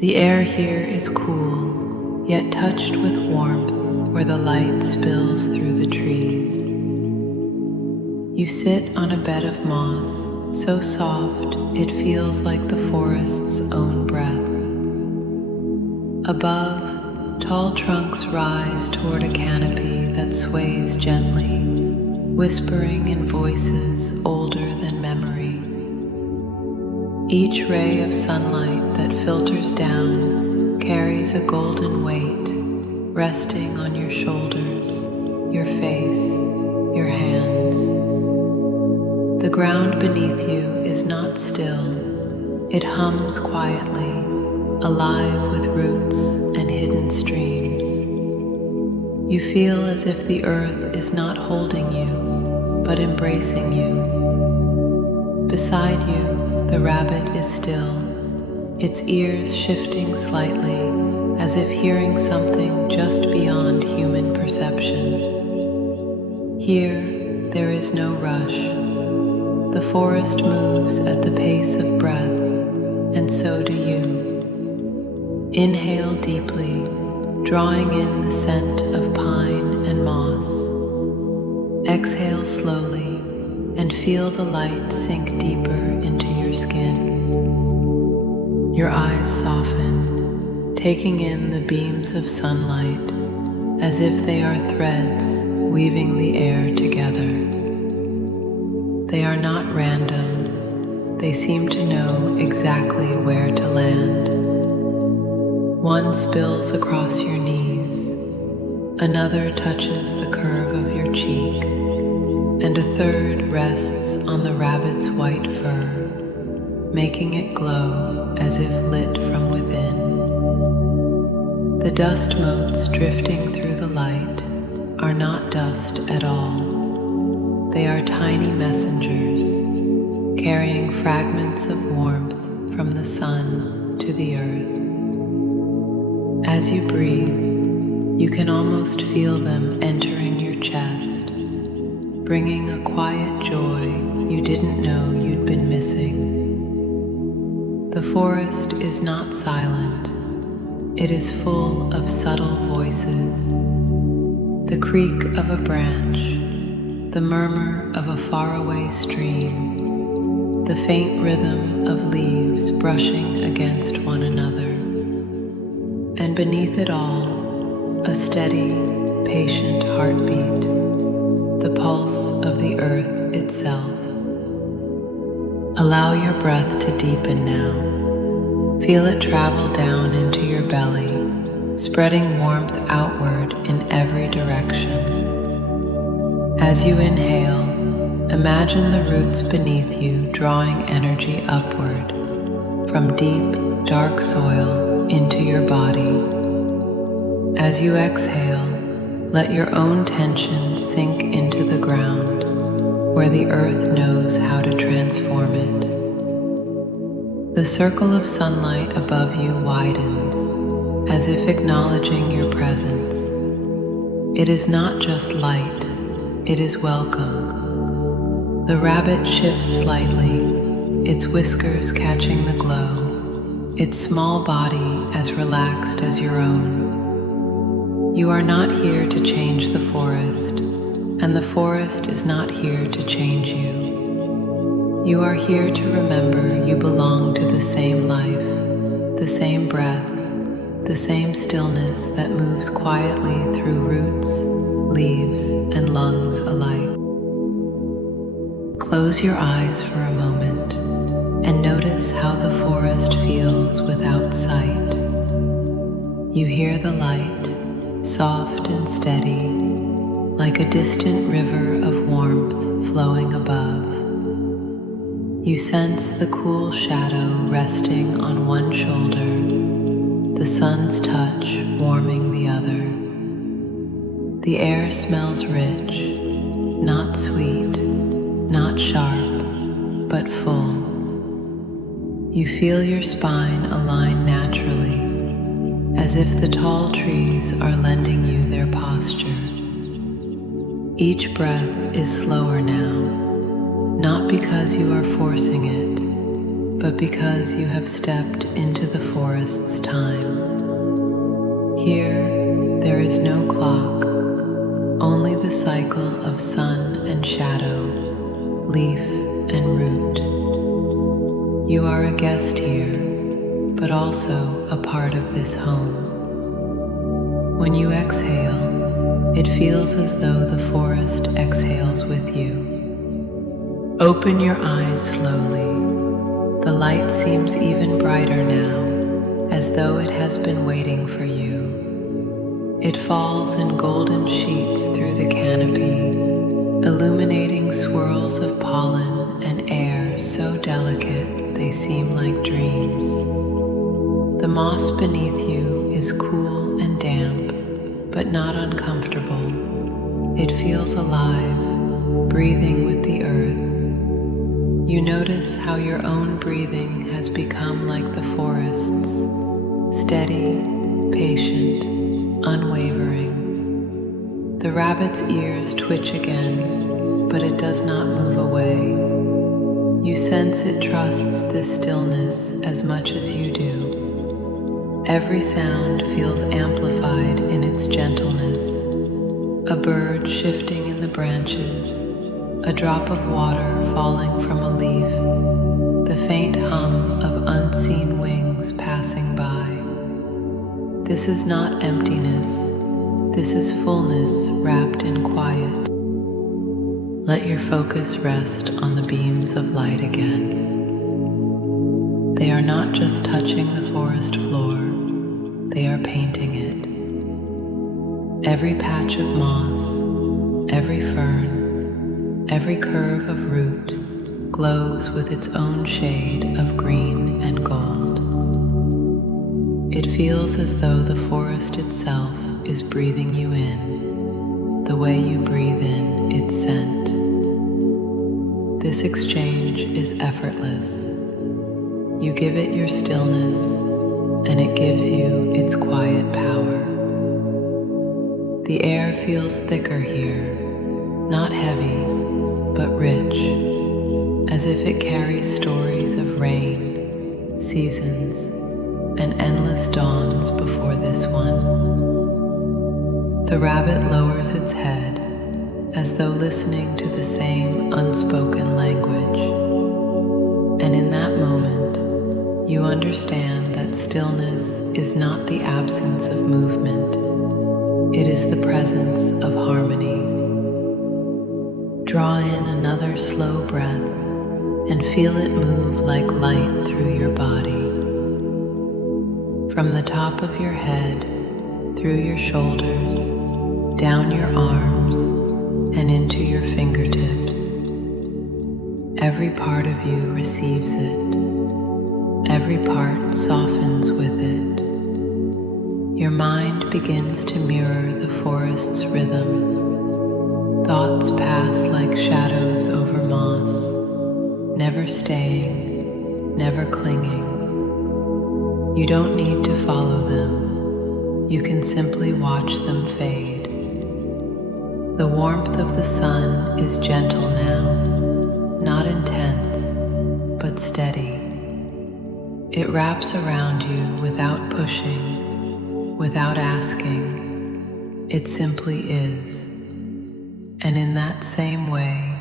The air here is cool, yet touched with warmth where the light spills through the trees. You sit on a bed of moss, so soft it feels like the forest's own breath. Above, tall trunks rise toward a canopy that sways gently, whispering in voices older than memory. Each ray of sunlight that filters down carries a golden weight, resting on your shoulders, your face, your hands. The ground beneath you is not still. It hums quietly, alive with roots and hidden streams. You feel as if the earth is not holding you, but embracing you. Beside you, the rabbit is still, its ears shifting slightly, as if hearing something just beyond human perception. Here, there is no rush. The forest moves at the pace of breath, and so do you. Inhale deeply, drawing in the scent of pine and moss. Exhale slowly and feel the light sink deeper into your skin. Your eyes soften, taking in the beams of sunlight as if they are threads weaving the air together. They are not random. They seem to know exactly where to land. One spills across your knees, another touches the curve of your cheek, and a third rests on the rabbit's white fur, making it glow as if lit from within. The dust motes drifting through the light are not dust at all. They are tiny messengers, carrying fragments of warmth from the sun to the earth. As you breathe, you can almost feel them entering your chest, bringing a quiet joy you didn't know you'd been missing. The forest is not silent. It is full of subtle voices. The creak of a branch, the murmur of a faraway stream, the faint rhythm of leaves brushing against one another. And beneath it all, a steady, patient heartbeat, the pulse of the earth itself. Allow your breath to deepen now. Feel it travel down into your belly, spreading warmth outward in every direction. As you inhale, imagine the roots beneath you drawing energy upward from deep, dark soil into your body. As you exhale, let your own tension sink into the ground, where the earth knows how to transform it. The circle of sunlight above you widens, as if acknowledging your presence. It is not just light, it is welcome. The rabbit shifts slightly, its whiskers catching the glow, its small body as relaxed as your own. You are not here to change the forest, and the forest is not here to change you. You are here to remember you belong to the same life, the same breath, the same stillness that moves quietly through roots, leaves, and lungs alike. Close your eyes for a moment and notice how the forest feels without sight. You hear the light, soft and steady, like a distant river of warmth flowing above. You sense the cool shadow resting on one shoulder, the sun's touch warming the other. The air smells rich, not sweet, not sharp, but full. You feel your spine align naturally, as if the tall trees are lending you their posture. Each breath is slower now, not because you are forcing it, but because you have stepped into the forest's time. Here, there is no clock, only the cycle of sun and shadow, leaf and root. You are a guest here, but also a part of this home. When you exhale, it feels as though the forest exhales with you. Open your eyes slowly. The light seems even brighter now, as though it has been waiting for you. It falls in golden sheets through the canopy, illuminating swirls of pollen and air so delicate they seem like dreams. The moss beneath you is cool and damp, but not uncomfortable. It feels alive, breathing with the earth. You notice how your own breathing has become like the forest's, steady, patient, unwavering. The rabbit's ears twitch again, but it does not move away. You sense it trusts this stillness as much as you do. Every sound feels amplified in its gentleness. A bird shifting in the branches, a drop of water falling from a leaf, the faint hum of unseen wings passing by. This is not emptiness. This is fullness wrapped in quiet. Let your focus rest on the beams of light again. They are not just touching the forest floor, they are painting it. Every patch of moss, every fern, every curve of root glows with its own shade of green and gold. It feels as though the forest itself is breathing you in, the way you breathe in its scent. This exchange is effortless. You give it your stillness, and it gives you its quiet power. The air feels thicker here, not heavy, but rich, as if it carries stories of rain, seasons, and endless dawns before this one. The rabbit lowers its head, as though listening to the same unspoken language. And in that moment, you understand that stillness is not the absence of movement. It is the presence of harmony. Draw in another slow breath and feel it move like light through your body. From the top of your head, through your shoulders, down your arms, and into your fingertips. Every part of you receives it. Every part softens with it. Your mind begins to mirror the forest's rhythm. Thoughts pass like shadows over moss, never staying, never clinging. You don't need to follow them. You can simply watch them fade. The warmth of the sun is gentle now, not intense, but steady. It wraps around you without pushing, without asking. It simply is. And in that same way,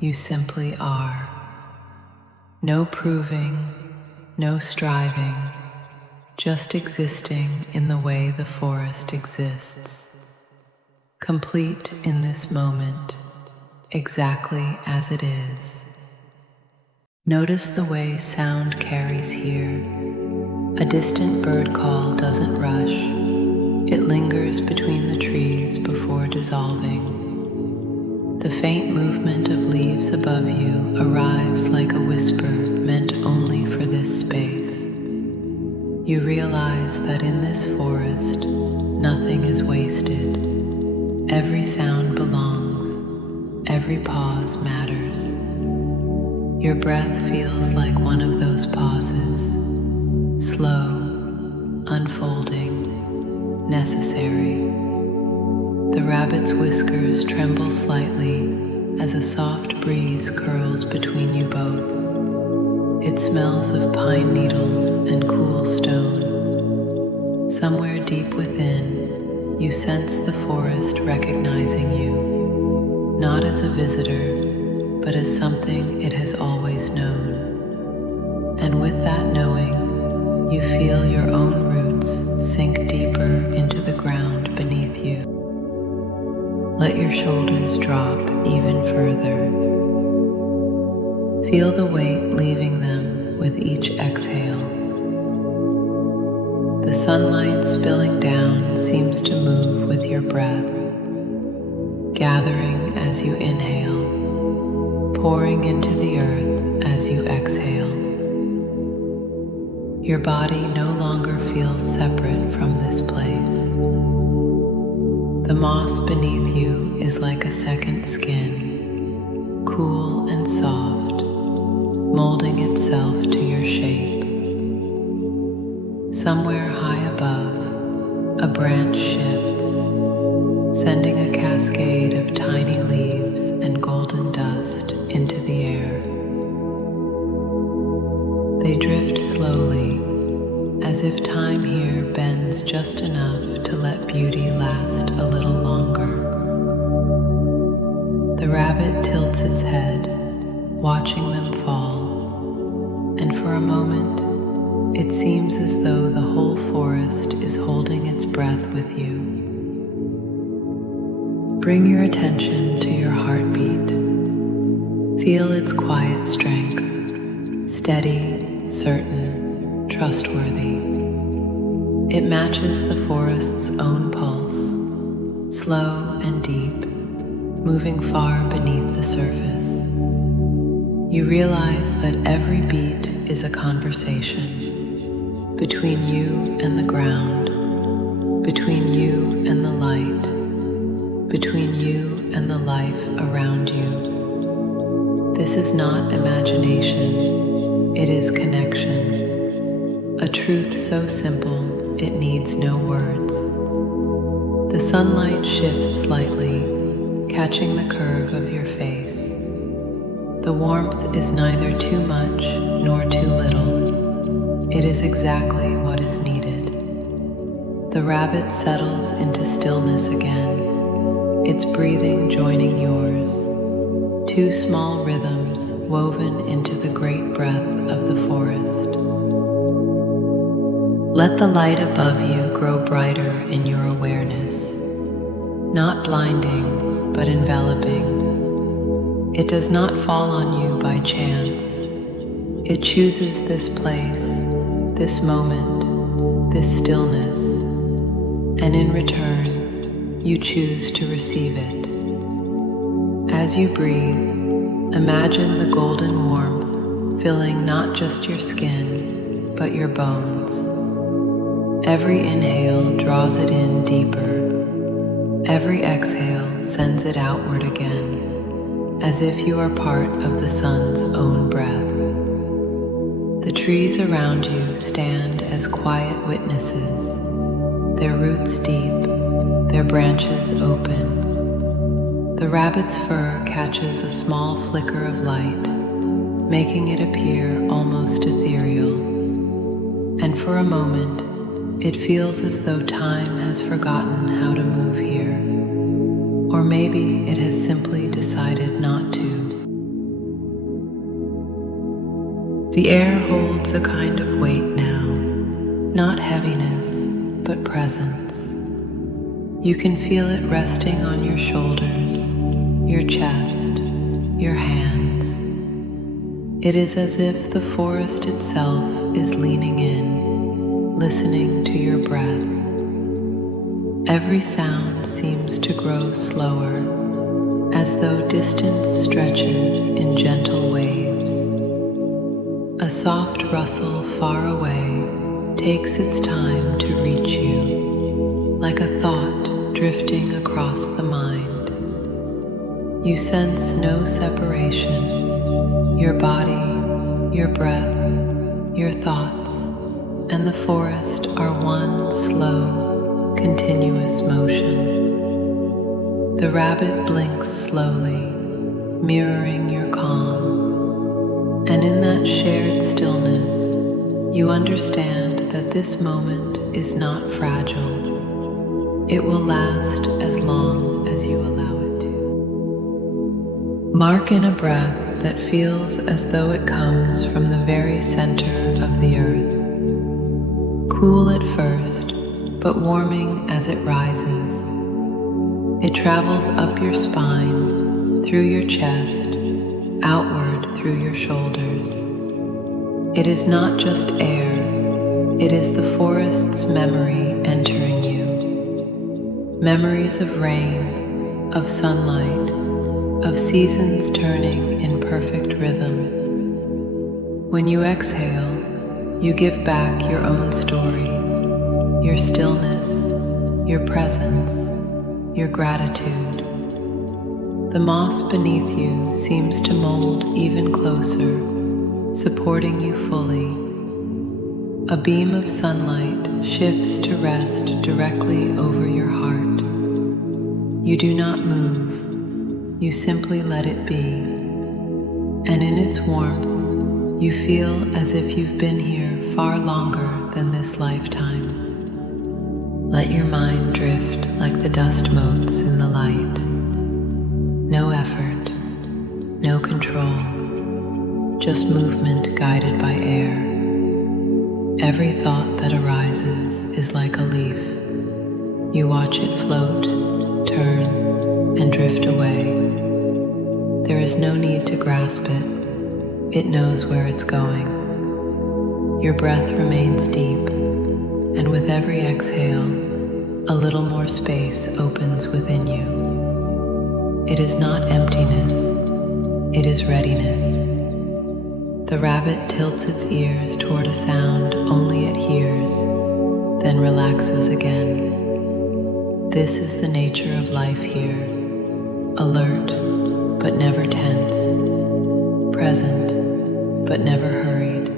you simply are. No proving, no striving, just existing in the way the forest exists. Complete in this moment, exactly as it is. Notice the way sound carries here. A distant bird call doesn't rush. It lingers between the trees before dissolving. The faint movement of leaves above you arrives like a whisper meant only for this space. You realize that in this forest, nothing is wasted. Every sound belongs. Every pause matters. Your breath feels like one of those pauses, slow, unfolding, necessary. The rabbit's whiskers tremble slightly as a soft breeze curls between you both. It smells of pine needles and cool stone. Somewhere deep within, you sense the forest recognizing you, not as a visitor, but as something it has always known. And with that knowing, you feel your own roots sink deeper into the ground beneath you. Let your shoulders drop even further. Feel the weight leaving them with each exhale. The sunlight spilling down seems to move with your breath, gathering as you inhale, pouring into the earth as you exhale. Your body no longer feels separate from this place. The moss beneath you is like a second skin, cool and soft, molding itself to your shape. Somewhere high above, a branch shifts, sending a cascade of tiny leaves and golden dust into the air. They drift slowly, as if time here bends just enough to let beauty last a little longer. The rabbit tilts its head, watching them fall, and for a moment, it seems as though the whole forest is holding its breath with you. Bring your attention to your heartbeat. Feel its quiet strength, steady, certain, trustworthy. It matches the forest's own pulse, slow and deep, moving far beneath the surface. You realize that every beat is a conversation between you and the ground, between you and the light, between you and the life around you. This is not imagination, it is connection, a truth so simple it needs no words. The sunlight shifts slightly, catching the curve of your face. The warmth is neither too much nor too little. It is exactly what is needed. The rabbit settles into stillness again, its breathing joining yours. Two small rhythms woven into the great breath of the forest. Let the light above you grow brighter in your awareness, not blinding, but enveloping. It does not fall on you by chance. It chooses this place, this moment, this stillness, and in return, you choose to receive it. As you breathe, imagine the golden warmth filling not just your skin, but your bones. Every inhale draws it in deeper. Every exhale sends it outward again, as if you are part of the sun's own breath. The trees around you stand as quiet witnesses, their roots deep, their branches open. The rabbit's fur catches a small flicker of light, making it appear almost ethereal. And for a moment, it feels as though time has forgotten how to move here. Or maybe it has simply decided not to. The air holds a kind of weight now, not heaviness, but presence. You can feel it resting on your shoulders, your chest, your hands. It is as if the forest itself is leaning in, listening to your breath. Every sound seems to grow slower, as though distance stretches in gentle waves. A soft rustle far away takes its time to reach you, like a thought drifting across the mind. You sense no separation. Your body, your breath, your thoughts, and the forest are one slow, continuous motion. The rabbit blinks slowly, mirroring your calm, and in that shared stillness, understand that this moment is not fragile. It will last as long as you allow it to. Mark in a breath that feels as though it comes from the very center of the earth. Cool at first, but warming as it rises. It travels up your spine, through your chest, outward through your shoulders. It is not just air, it is the forest's memory entering you. Memories of rain, of sunlight, of seasons turning in perfect rhythm. When you exhale, you give back your own story, your stillness, your presence, your gratitude. The moss beneath you seems to mold even closer, supporting you fully. A beam of sunlight shifts to rest directly over your heart. You do not move, you simply let it be. And in its warmth, you feel as if you've been here far longer than this lifetime. Let your mind drift like the dust motes in the light. No effort, no control, just movement guided by air. Every thought that arises is like a leaf. You watch it float, turn, and drift away. There is no need to grasp it. It knows where it's going. Your breath remains deep, and with every exhale, a little more space opens within you. It is not emptiness, it is readiness. The rabbit tilts its ears toward a sound only it hears, then relaxes again. This is the nature of life here, alert but never tense, present but never hurried.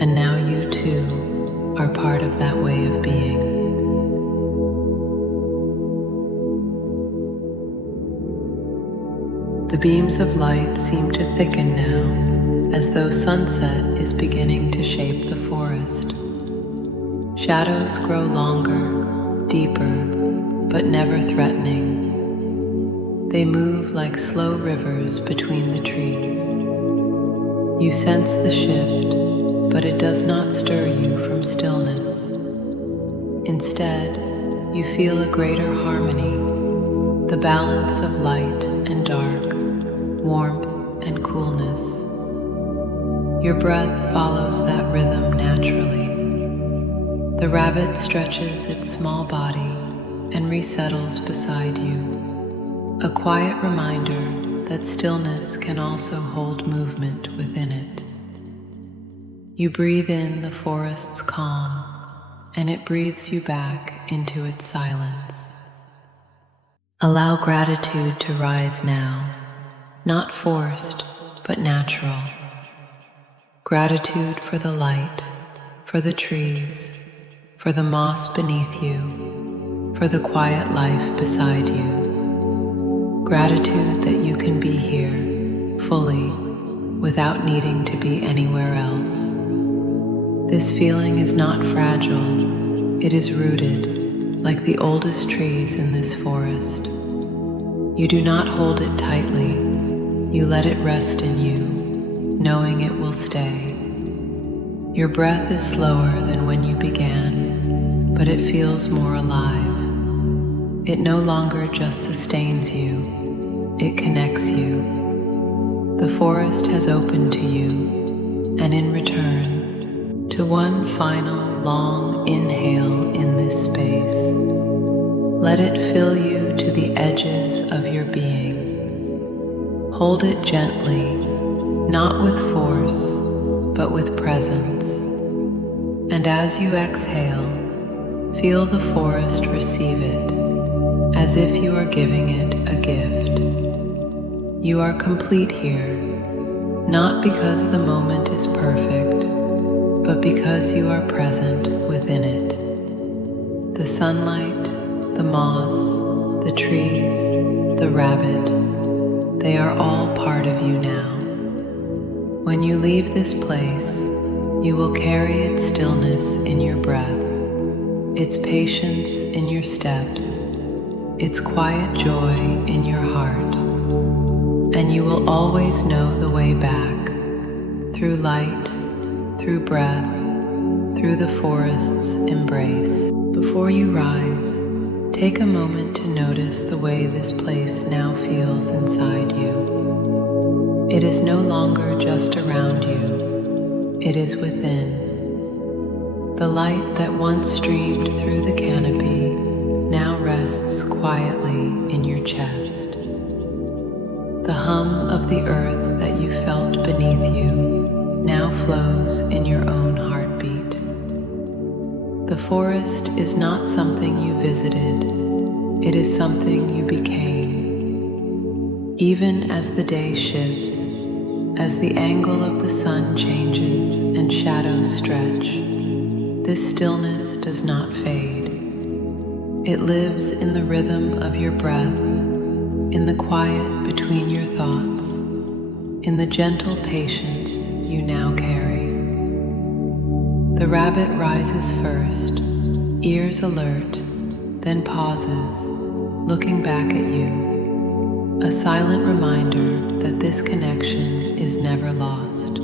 And now you too are part of that way of being. The beams of light seem to thicken now, as though sunset is beginning to shape the forest. Shadows grow longer, deeper, but never threatening. They move like slow rivers between the trees. You sense the shift, but it does not stir you from stillness. Instead, you feel a greater harmony, the balance of light and dark, warmth and coolness. Your breath follows that rhythm naturally. The rabbit stretches its small body and resettles beside you, a quiet reminder that stillness can also hold movement within it. You breathe in the forest's calm, and it breathes you back into its silence. Allow gratitude to rise now, not forced, but natural. Gratitude for the light, for the trees, for the moss beneath you, for the quiet life beside you. Gratitude that you can be here, fully, without needing to be anywhere else. This feeling is not fragile, it is rooted, like the oldest trees in this forest. You do not hold it tightly, you let it rest in you, knowing it will stay. Your breath is slower than when you began, but it feels more alive. It no longer just sustains you, it connects you. The forest has opened to you, and in return, to one final long inhale in this space, let it fill you to the edges of your being. Hold it gently, not with force, but with presence. And as you exhale, feel the forest receive it, as if you are giving it a gift. You are complete here, not because the moment is perfect, but because you are present within it. The sunlight, the moss, the trees, the rabbit, they are all part of you now. When you leave this place, You will carry its stillness in your breath, its patience in your steps, its quiet joy in your heart, and you will always know the way back, through light, through breath, through the forest's embrace. Before you rise, take a moment to notice the way this place now feels inside you. It is no longer just around you, it is within. The light that once streamed through the canopy now rests quietly in your chest. The hum of the earth that you felt beneath you now flows in your own heartbeat. The forest is not something you visited, it is something you became. Even as the day shifts, as the angle of the sun changes and shadows stretch, this stillness does not fade. It lives in the rhythm of your breath, in the quiet between your thoughts, in the gentle patience you now carry. The rabbit rises first, ears alert, then pauses, looking back at you, a silent reminder that this connection is never lost.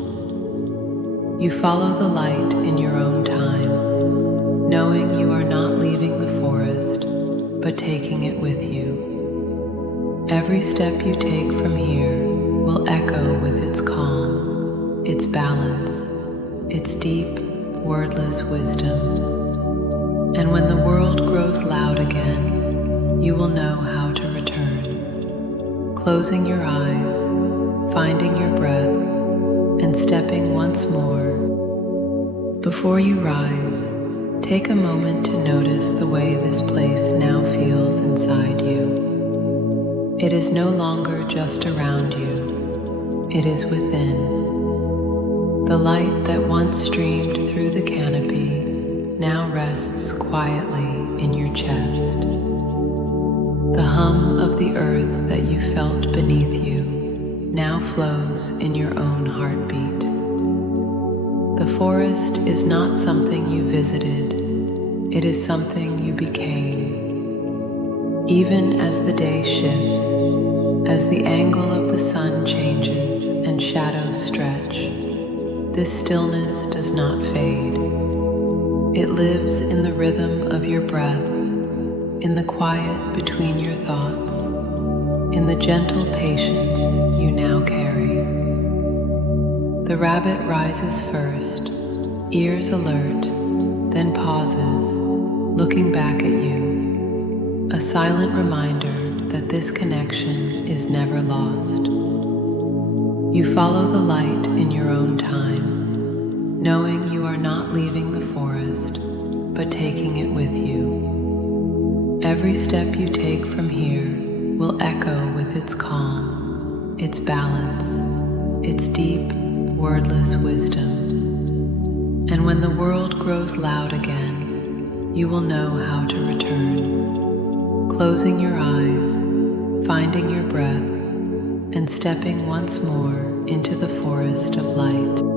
You follow the light in your own time, knowing you are not leaving the forest, but taking it with you. Every step you take from here will echo with its calm, its balance, its deep, wordless wisdom. And when the world grows loud again, you will know how to return. Closing your eyes, finding your breath, and stepping once more. Before you rise, take a moment to notice the way this place now feels inside you. It is no longer just around you, it is within. The light that once streamed through the canopy now rests quietly in your chest. The hum of the earth that you felt beneath you now flows in your own heartbeat. The forest is not something you visited, it is something you became. Even as the day shifts, as the angle of the sun changes and shadows stretch, this stillness does not fade. It lives in the rhythm of your breath, in the quiet between your thoughts, in the gentle patience you now carry. The rabbit rises first, ears alert, then pauses, looking back at you, a silent reminder that this connection is never lost. You follow the light in your own time, knowing you are not leaving the forest, but taking it with you. Every step you take from here will echo with its calm, its balance, its deep, wordless wisdom. And when the world grows loud again, you will know how to return. Closing your eyes, finding your breath, and stepping once more into the forest of light.